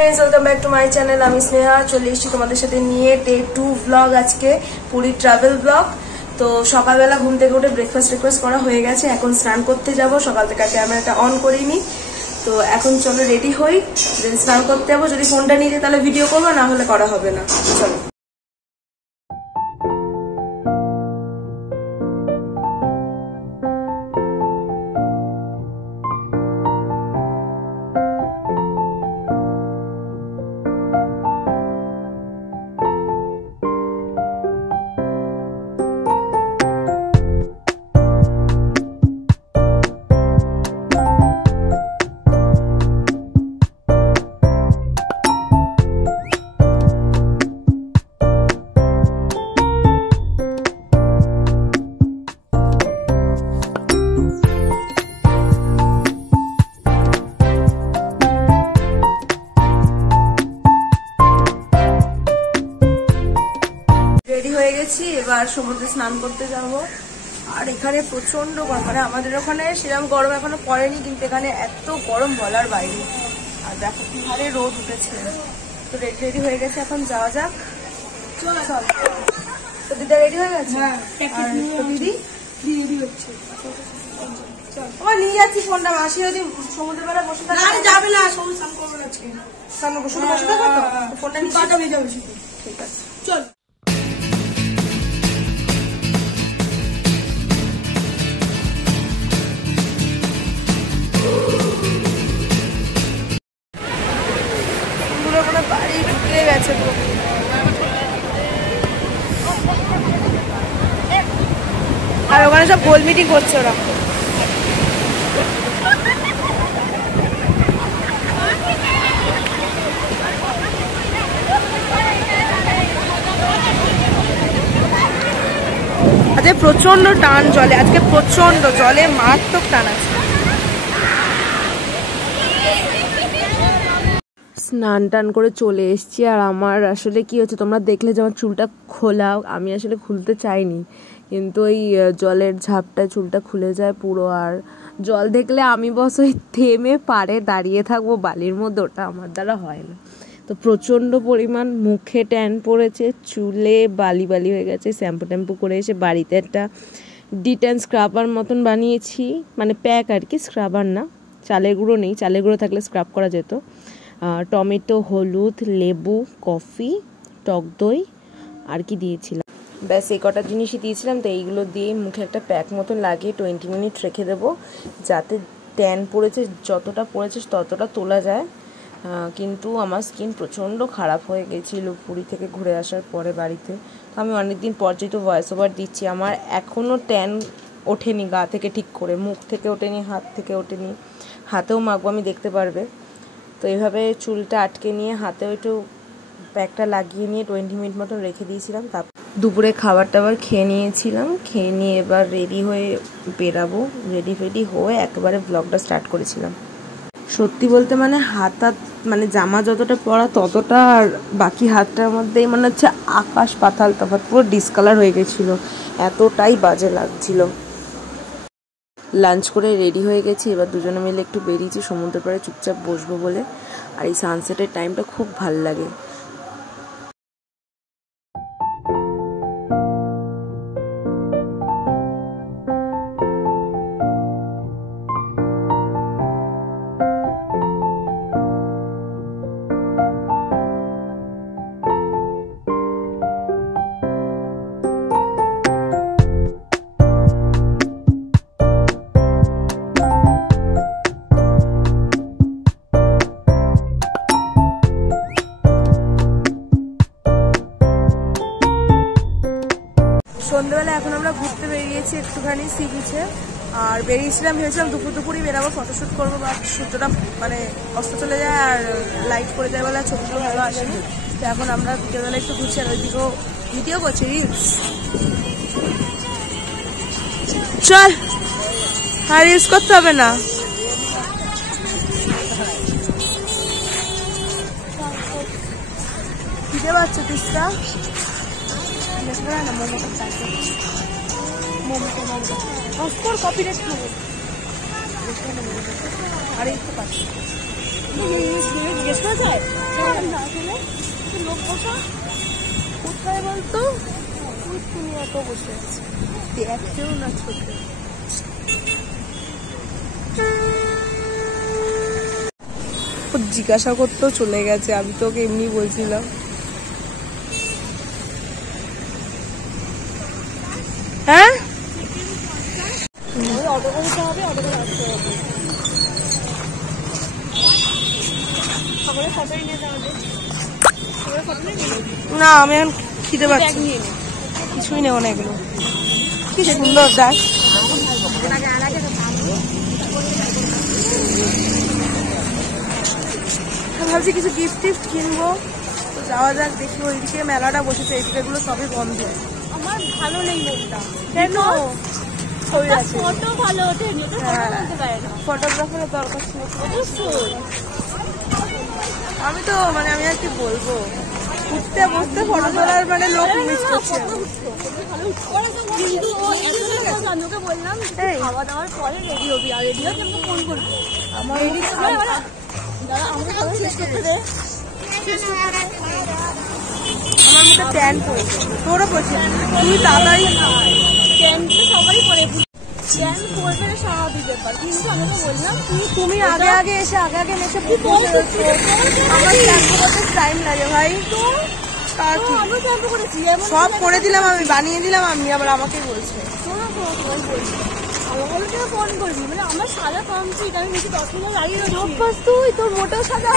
Friends welcome back to my channel আমি স্নেহা চলে এসেছি তোমাদের সাথে নিয়ে ডে 2 ব্লগ আজকে পুরী ট্রাভেল ব্লগ। তো সকালবেলা ঘুম থেকে উঠে ব্রেকফাস্ট করা হয়ে গেছে, এখন স্নান করতে যাব। সকাল থেকে ক্যামেরাটা অন করিনি, তো এখন চলো রেডি হই, দেন স্নান করতে যাবো। যদি ফোনটা নিয়ে যাই তাহলে ভিডিও করবো, না হলে করা হবে না। চলো রেডি হয়ে গেছি, এবার সমুদ্রে স্নান করতে যাব। আর এখানে প্রচন্ড গরম, মানে আমাদের ওখানে সেরকম গরম এখনো পড়েনি, কিন্তু এখানে এত গরম বলার বাইরে। আর দেখো কি হারে রোদ উঠেছে। তো রেডি হয়ে গেছে, এখন যাওয়া যাক। চল তো দিদা রেডি হয়ে গেছে, দিদি রেডি হচ্ছে। আমার নিয়ে যাচ্ছি ফোনটা, মাসি যদি সমুদ্রের বেলা বসে থাকে যাবে না, স্নান করবো না, স্নান বসে থাকো তো ফোনটা নিয়ে যাবে। ঠিক আছে চল। বাড়ি ঢুকে গেছে, আর ওখানে সব গোল মিটিং করছে ওরা। আজকে প্রচন্ড টান জলে, আজকে প্রচন্ড জলে মারাত্মক টান আছে। স্নান টান করে চলে এসছি। আর আমার আসলে কি হচ্ছে, তোমরা দেখলে যে আমার চুলটা খোলা, আমি আসলে খুলতে চাইনি, কিন্তু ওই জলের ঝাপটায় চুলটা খুলে যায় পুরো। আর জল দেখলে আমি বস ওই থেমে পাড়ে দাঁড়িয়ে থাকবো বালির মধ্যে, ওটা আমার দ্বারা হয় না। তো প্রচণ্ড পরিমাণ মুখে ট্যান পড়েছে, চুলে বালি হয়ে গেছে। শ্যাম্পু ট্যাম্পু করে এসে বাড়িতে একটা ডিট্যান স্ক্রাবার মতন বানিয়েছি, মানে প্যাক আর কি, স্ক্রাবার না। চালের গুঁড়ো নেই, চালের গুঁড়ো থাকলে স্ক্রাব করা যেত। টমেটো, হলুদ, লেবু, কফি, টক দই আর কি দিয়েছিলাম, ব্যাস এই কটা জিনিসই দিয়েছিলাম। তো এইগুলো দিয়ে মুখে একটা প্যাক মতন লাগিয়ে 20 মিনিট রেখে দেবো, যাতে ট্যান পড়েছে যতটা পড়েছে ততটা তোলা যায়। কিন্তু আমার স্কিন প্রচণ্ড খারাপ হয়ে গেছিলো পুরী থেকে ঘুরে আসার পরে বাড়িতে। তো আমি অনেকদিন পর যেহেতু ভয়েস ওভার দিচ্ছি, আমার এখনও ট্যান ওঠেনি গা থেকে ঠিক করে, মুখ থেকে ওঠেনি, হাত থেকে ওঠেনি। হাতেও মাখবো, আমি দেখতে পারবে। তো এইভাবে চুলটা আটকে নিয়ে হাতেও একটু প্যাকটা লাগিয়ে নিয়ে 20 মিনিট মতন রেখে দিয়েছিলাম। তারপর দুপুরে খাবার টাবার খেয়ে নিয়েছিলাম, খেয়ে নিয়ে এবার রেডি হয়ে বেরাবো। রেডি হয়ে একেবারে ব্লগটা স্টার্ট করেছিলাম। সত্যি বলতে মানে মানে জামা যতটা পরা ততটা, আর বাকি হাতটার মধ্যেই মনে হচ্ছে আকাশ পাতাল তফাৎ, পুরো ডিসকালার হয়ে গেছিলো, এতটাই বাজে লাগছিল। লাঞ্চ করে রেডি হয়ে গেছি, এবার দুজনে মিলে একটু বেরিয়েছি সমুদ্রের পাড়ে চুপচাপ বসবো বলে। আর এই সানসেটের টাইমটা খুব ভাল লাগে। সন্ধ্যেবেলা এখন আমরা ঘুরতে বেরিয়েছি একটুখানি সি বিচে। আর বেরিয়েছিলাম, ভেবেছিলাম দুপুরই বেরাবো, ফটোশ্যুট করবো, বা সূর্যটা মানে অস্ত চলে যায় আর লাইট পড়ে যায় বলে ছবিগুলো ভালো আসেনি। তো এখন আমরা বিকেলবেলা একটু ঘুরছি, আর ওইদিকেও ভিডিও করছি, রিলস। চল, আর রিলস করতে হবে না। খিদে পাচ্ছে তিস্তা, কপিরাইট খাবো। আর এই তো পাচ্ছি জিজ্ঞেস করা যায় লোক বসা কোথায় বলতো? তুমি এত বসে আছো, দেখতেও না ছোট। জিজ্ঞাসা করতেও চলে গেছে, আমি তো ওকে এমনি বলছিলাম। হ্যাঁ অটো করে যেতে হবে, অটো করে আসতে হবে। না আমি এখন খিদে পাচ্ছি, কিছুই নেব না এগুলো। কি সুন্দর দেখ, ভাবছি কিছু গিফট টিফট কিনবো, তো যাওয়া যাক দেখি। ওইদিকে মেলাটা বসেছে, এইদিকে এগুলো সবই বন্ধ। আমার ভালো নেই মনটা। কেন? ফটো ভালো ওঠেনি, ফটোগ্রাফারের দরকার ছিল। আমি তো মানে আমি আর কি বলবো, উঠতে বসতে ফটো তোলার মানে লোক মিস করছে। বললাম খাওয়া দাওয়ার পরে রেডি হবি, আর রেডি হয়ে তোমাকে ফোন করবি। আমার মুখে ট্যান পড়েছে, তোরও পড়ছে। তুই তাড়াতাড়ি ট্যান তো সবারই পড়ে, ট্যান পড়বে স্বাভাবিক ব্যাপার, কিন্তু আমাকে বললাম তুমি আগে আগে এসে আমার টাইম লাগে ভাই। তো সব করে দিলাম আমি, বানিয়ে দিলাম আমি, আবার আমাকে বলছে ফোন করবি। মানে আমার সাদা কমপ্লিট, আমি নিচে 10 মিনিট দাঁড়িয়ে অভ্যাস। তুই তোর মোটেও সাদা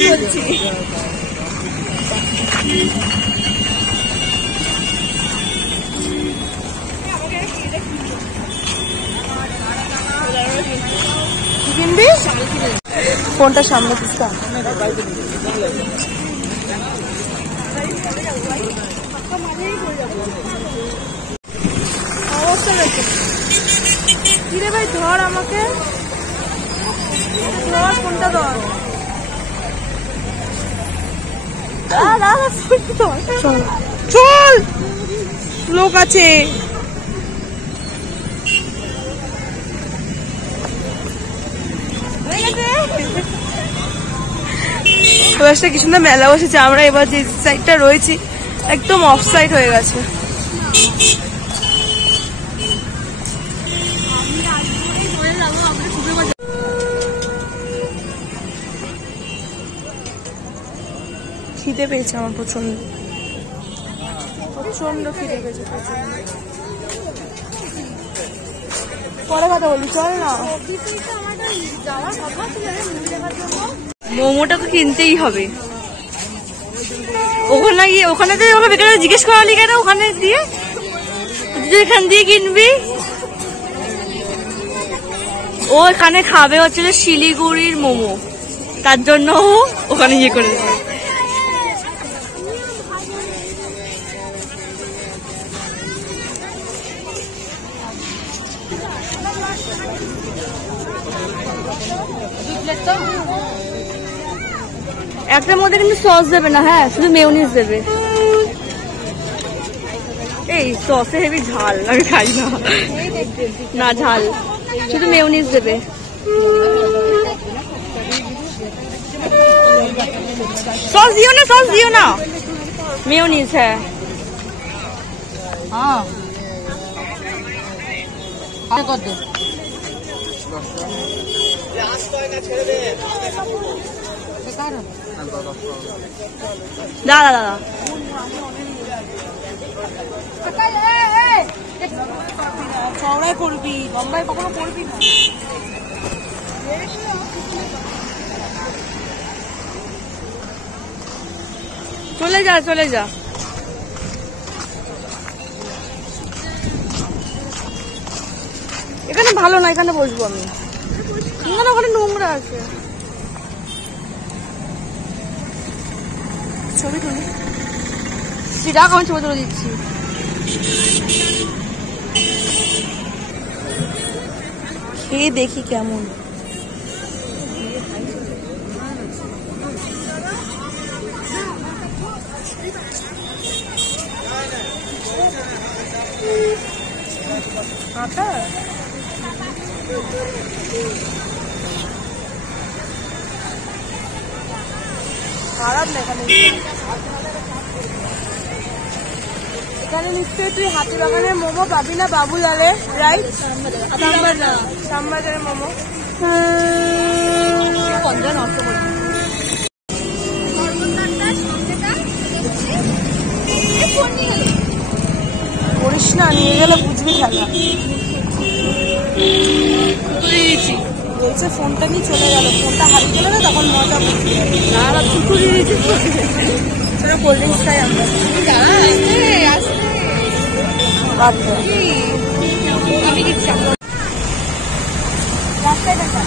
বলছি। কিনবি? ফোনটা সামনে দিচ্ছা। কিরে ভাই ধর আমাকে, ধর ফোনটা ধর। চল লোক আছে। কি সুন্দর মেলা বসেছে। আমরা এবার যে সাইডটা রয়েছি একদম অফ সাইড হয়ে গেছে। খিদে পেয়েছে আমার প্রচন্ড, প্রচন্ড খিদে পেয়েছে। পরে কথা বলি, চল না। মোমোটা তো কিনতেই হবে। ওখানে গিয়ে ওখানে তো ওকে বেকার জিজ্ঞেস করালি কেন? ওখানে দিয়ে এখান দিয়ে কিনবি। ও এখানে খাবে হচ্ছে শিলিগুড়ির মোমো, তার জন্য ওখানে ইয়ে করে। একটার মধ্যে কিন্তু সস দেবে না, হ্যাঁ শুধু মেয়োনিজ দেবে। এই সসে হেভি ঝাল, আমি খাই না। না ঝাল, শুধু মেয়োনিজ দেবে। সস দিও না, সস দিও না, মেয়োনিজ। হ্যাঁ দাদা দাদা চওড়াই করবি, লম্বাই কখনো করবি না। চলে যা চলে যা। এখানে ভালো না, এখানে বসবো আমি। ওখানে নোংরা আছে। ছবি তুলি, সেটা আমি ছবি তুলে দিচ্ছি। খেয়ে দেখি কেমন। আটা খারাপ না এখানে। এখানে নিশ্চয়ই তুই হাতিবাগানের মোমো পাবি না, বাবুলালে রাইট? শ্যামবাজারের মোমো করিস না, নিয়ে গেলে বুঝবি খেলা। বলছে ফোনটা নিয়ে চলে গেল, ফোনটা হারিয়ে গেলে না তখন মজা বুঝবি। চলো কোল্ড ড্রিঙ্কস খাই আমরা। রাস্তায় দেখা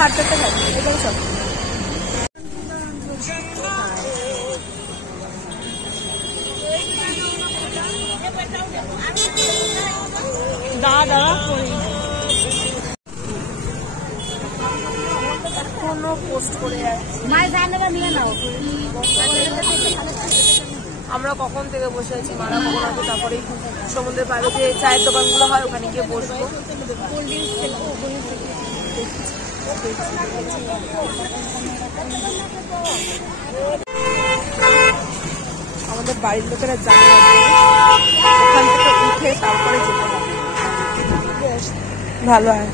হাঁটতে থাকি, এটাই সব। দাঁড়া এখনো পোস্ট করে আমরা কখন থেকে বসে আছি, মারা কখন আছে, তারপরেই সমুদ্রের পাড়ে যে চায়ের দোকানগুলো হয় ওখানে গিয়ে বসবো। আমাদের বাড়ির লোকেরা জানে ওখান থেকে উঠে তারপরে যেতে ভালো হয়।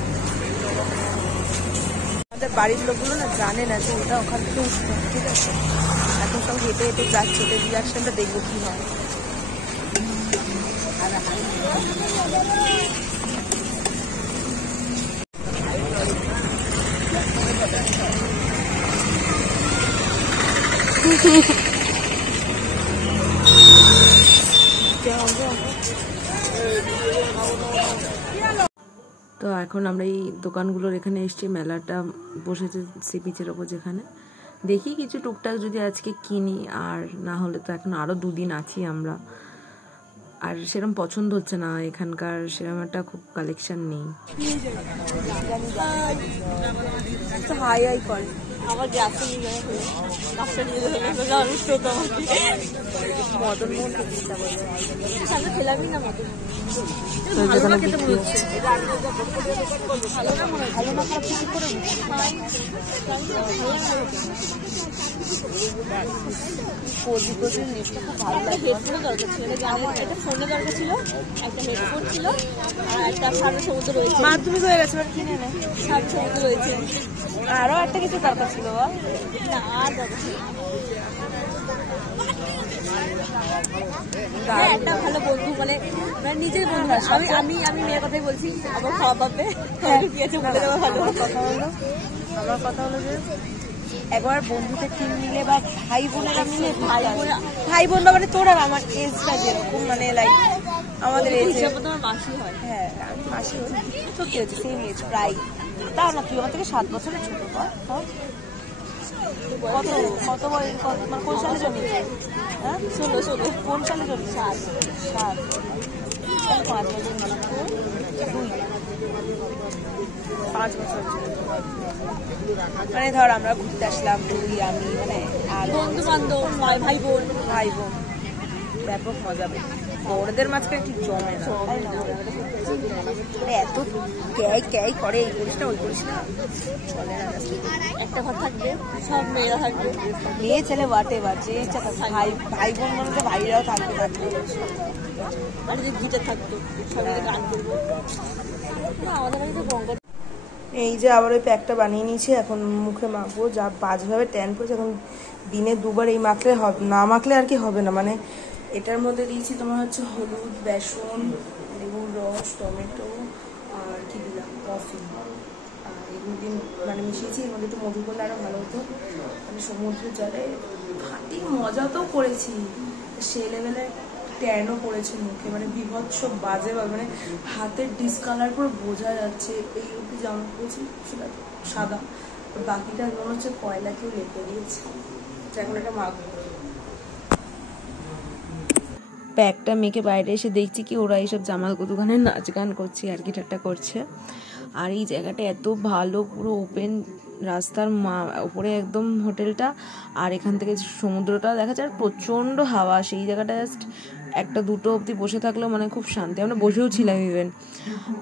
আমাদের বাড়ির লোকগুলো না জানে না যে ওটা ওখান থেকে উঠবে, ঠিক আছে? এখন সব হেঁটে হেঁটে যাচ্ছে, ওদের রিয়াকশনটা দেখবো কি হয়। তো এখন আমরা এই দোকানগুলোর এখানে এসছি, মেলাটা বসেছে সি বিচের ওপর, যেখানে দেখি কিছু টুকটাক যদি আজকে কিনি, আর না হলে তো এখন আরও 2 দিন আছি আমরা। আর সেরকম পছন্দ হচ্ছে না এখানকার, সেরকম একটা খুব কালেকশন নেই। হাই হাই করে আমার মদন মোহন খেলাবি না, মদন ফোনে দরকার ছিল, একটা হেডফোন ছিল, আর একটা সামনে সমুদ্র রয়েছে, মাধ্যমিক হয়ে গেছে কিনে নেয়, সামনে সমুদ্র রয়েছে, আরো একটা কিছু দরকার ছিল না, আর দরকার ছিল একটা ভালো বন্ধু, মানে নিজের বন্ধু। আমি মেয়ের কথাই বলছি, আমার খাওয়া পাবে বলে দেওয়া ভালো। আমার কথা হলো যে একবার বন্ধুদের টিম মিলে বা ভাই বোনেরা মিলে, ভাই বোন বা মানে তোর আর আমার এজটা যেরকম, মানে লাইক আমাদের এজ, তোমার মাসি হয়। হ্যাঁ মাসি সত্যি হচ্ছে সেম এজ প্রায়। তাও না, তুই আমার থেকে 7 বছরের ছোট। কত কত মানে কোন সালে জন্ম? হ্যাঁ 16 কোন সালে জন্ম? 7 5 বছর, 5 বছর। মানে ধর আমরা ঘুরতে আসলাম, তুই আমি, মানে বন্ধু বান্ধব, ভাই বোন ব্যাপক মজা পেয়ে। ওদের মাঝখানে ঠিক জমে না, এত ক্যাই করে, এই করিস না ওই করিস না, চলে না। একটা ঘর থাকবে, সব মেয়েরা থাকবে, মেয়ে ছেলে বাটে বাজে, ভাই বোন মানে ভাইরাও থাকবে, আর যে গিটার থাকতো সবাই গান করবো। আমাদের বাড়িতে গঙ্গা। এই যে আবার ওই প্যাকটা বানিয়ে নিয়েছি, এখন মুখে মাখবো। যা বাজভাবে ট্যান করেছে, এখন দিনে 2 বার এই মাখলে হবে, না মাখলে আর কি হবে না। মানে এটার মধ্যে দিয়েছি তোমার হচ্ছে হলুদ, বেসন, লেবুর রস, টমেটো, আর কি দিলাম কফি, আর এগুলো দিন মানে মিশিয়েছি। এর মধ্যে একটু মধু করলে আরও ভালো হতো। মানে সমুদ্রের জলে ফাটি মজা তো করেছি, সে লেভেলে ট্যানও করেছে মুখে, মানে বিভৎস বাজে, মানে হাতের ডিসকালার পুরো বোঝা যাচ্ছে। এই অব্দি জামা পরেছি সেটা সাদা, বাকিটা মনে হচ্ছে কয়লা কেউ লেপে দিয়েছে। এখন একটা মাখবো। প্যাকটা মেখে বাইরে এসে দেখছি কি ওরা এইসব জামাল কুতুখানে নাচ গান করছে আর কি ঠাট্টা করছে। আর এই জায়গাটা এত ভালো, পুরো ওপেন রাস্তার উপরে একদম হোটেলটা, আর এখান থেকে সমুদ্রটা দেখা যায়, আর প্রচণ্ড হাওয়া। সেই জায়গাটা জাস্ট 1-2 অবধি বসে থাকলেও মানে খুব শান্তি, আমরা বসেও ছিলাম ইভেন।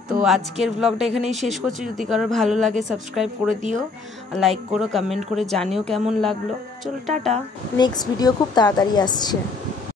তো আজকের ব্লগটা এখানেই শেষ করছি। যদি কারোর ভালো লাগে সাবস্ক্রাইব করে দিও, লাইক করো, কমেন্ট করে জানিও কেমন লাগলো। চলো টাটা, নেক্সট ভিডিও খুব তাড়াতাড়ি আসছে।